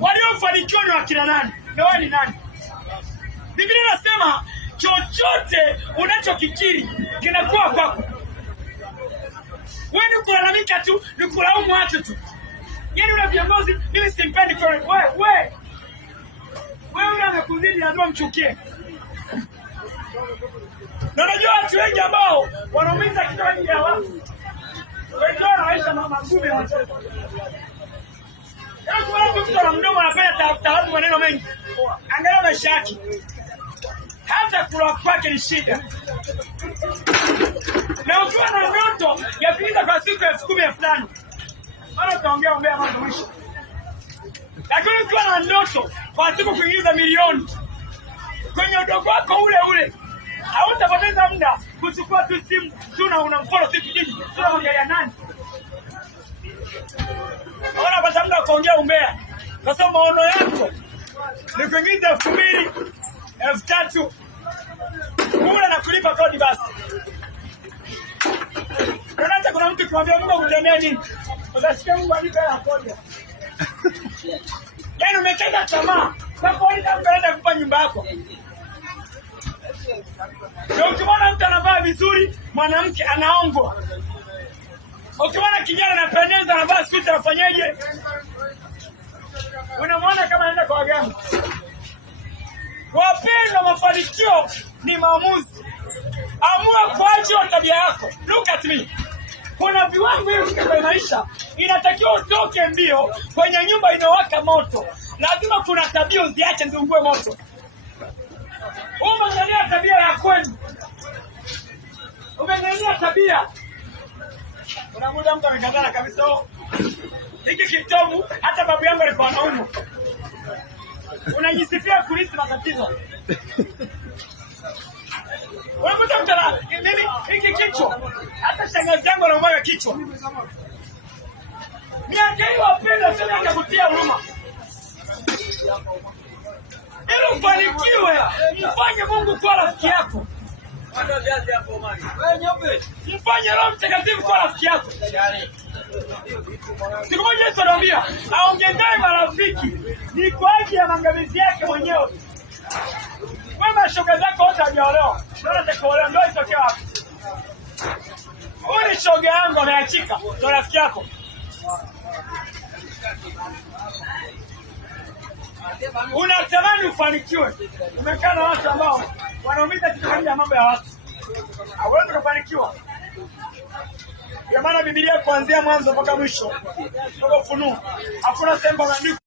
Waliofanikiwa ni wakina nani? Na wewe ni nani? Biblia inasema chochote unachokikiri kinakuwa kwako. Wewe ni kulalamika tu, ni kulaumu watu tu. Yaani una viongozi, mimi simpendi kwa wewe yule amekuzidi na ndio mchukie. Na unajua watu wengi ambao wanaumiza kichwa wengi ya watu. Wengi wanaisha magumu ya mchezo. Yaani kuna mtu ana mdomo anapenda tawatu maneno mengi. Angalia maisha yake. Hata kula kwake ni shida. Na ukiwa na ndoto ya kuiza kwa siku 10,000 bado utaongea mambo mwisho. Lakini ukiwa na ndoto kwa siku kuingiza milioni kwenye udogo wako ule, hautapoteza muda kuchukua tu simu, unamfollow siku nyingi, unaongea nani? Unapata muda kuongea umbea. Kwa sababu maono yako ni kuingiza 2,000, 3,000 kula na kulipa kodi basi. Unaanza kuna mtu kumwambia Mungu akutemea nini? Utasikia Mungu anipe hela kodi. Yaani umekata tamaa. Kwa kodi utaenda kupa nyumba yako. Ndio ukimwona mtu anavaa vizuri, mwanamke anaongwa. Ukimwona kijana anapendeza anavaa suti afanyeje? Unamwona kama anaenda kwa waganga. Wapendwa, mafanikio ni maamuzi. Amua kuacha tabia yako. Look at me. Kuna viwango hivi katika maisha. Inatakiwa utoke mbio kwenye nyumba inawaka moto. Lazima kuna tabia uziache ziungue moto. Umeangalia tabia ya kwenu. Umeangalia tabia. Kuna muda mtu amekatana kabisa. Hiki kitovu hata babu yangu alikuwa anaumwa. Unajisifia kulisi matatizo. Unakuta mtala, mimi hiki kichwa, hata shangazi yangu anaumwa kichwa. Miaka hiyo wapenda sana akakutia huruma. Ili ufanikiwe, mfanye Mungu kuwa rafiki yako. Mfanye Roho Mtakatifu kuwa rafiki yako. Siku moja Yesu anaambia, aongezee marafiki ni kwa ajili ya maangamizi yake mwenyewe. Wewe mashoga zako wote hawajaolewa. Ndio atakuolewa ndio itokea wapi? Wewe shoga yangu ameachika, ndio rafiki yako. Unatamani ufanikiwe. Umekaa na watu ambao wanaumiza kichwa ya mambo ya watu. Hawezi kufanikiwa. Kwa maana Biblia kuanzia mwanzo mpaka mwisho, mpaka Ufunuo, hakuna sehemu imeandikwa